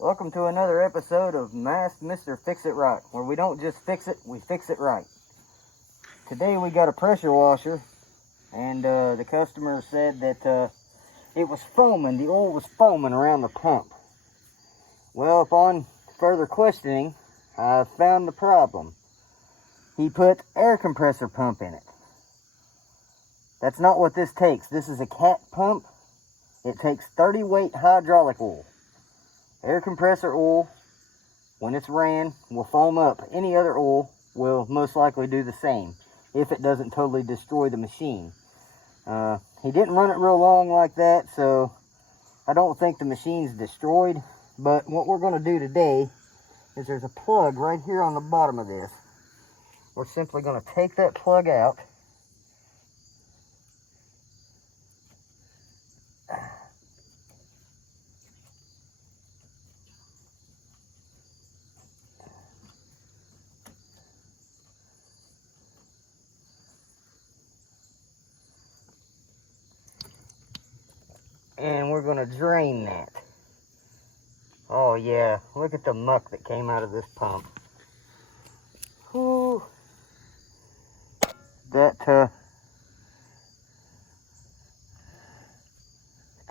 Welcome to another episode of Masked Mr. Fix It Right, where we don't just fix it, we fix it right. Today we got a pressure washer, and the customer said that it was foaming, the oil was foaming around the pump. Well, upon further questioning, I found the problem. He put air compressor pump in it. That's not what this takes. This is a cat pump. It takes 30 weight hydraulic oil. Air compressor oil, when it's ran, will foam up. Any other oil will most likely do the same if it doesn't totally destroy the machine. He didn't run it real long like that, so I don't think the machine's destroyed. But what we're going to do today is there's a plug right here on the bottom of this. We're simply going to take that plug out. And we're going to drain that. Oh yeah, look at the muck that came out of this pump. Whew. That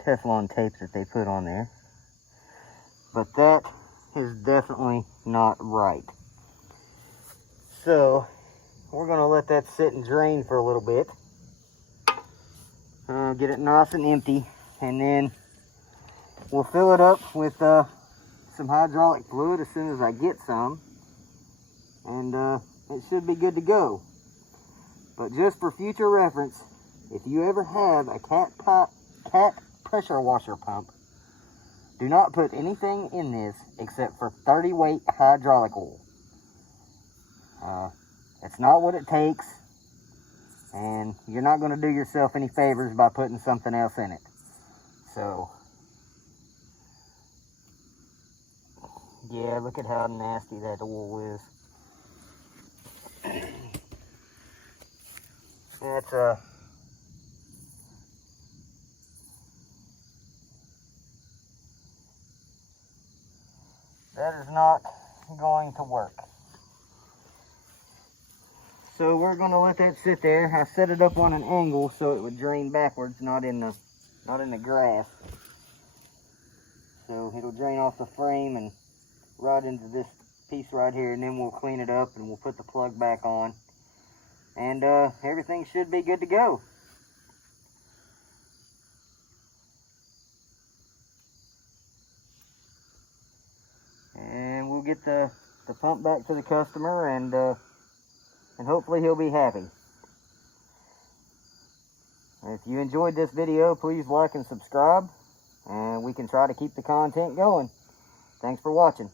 Teflon tape that they put on there. But that is definitely not right. So, we're going to let that sit and drain for a little bit. Get it nice and empty. And then we'll fill it up with some hydraulic fluid as soon as I get some. And it should be good to go. But just for future reference, if you ever have a cat pressure washer pump, do not put anything in this except for 30 weight hydraulic oil. It's not what it takes, and you're not going to do yourself any favors by putting something else in it. So, yeah, look at how nasty that oil is. It's that is not going to work. So we're going to let that sit there. I set it up on an angle so it would drain backwards, not in the grass. So it'll drain off the frame and right into this piece right here, and then we'll clean it up and we'll put the plug back on. And everything should be good to go. And we'll get the pump back to the customer, and hopefully he'll be happy. If you enjoyed this video, please like and subscribe, and we can try to keep the content going. Thanks for watching.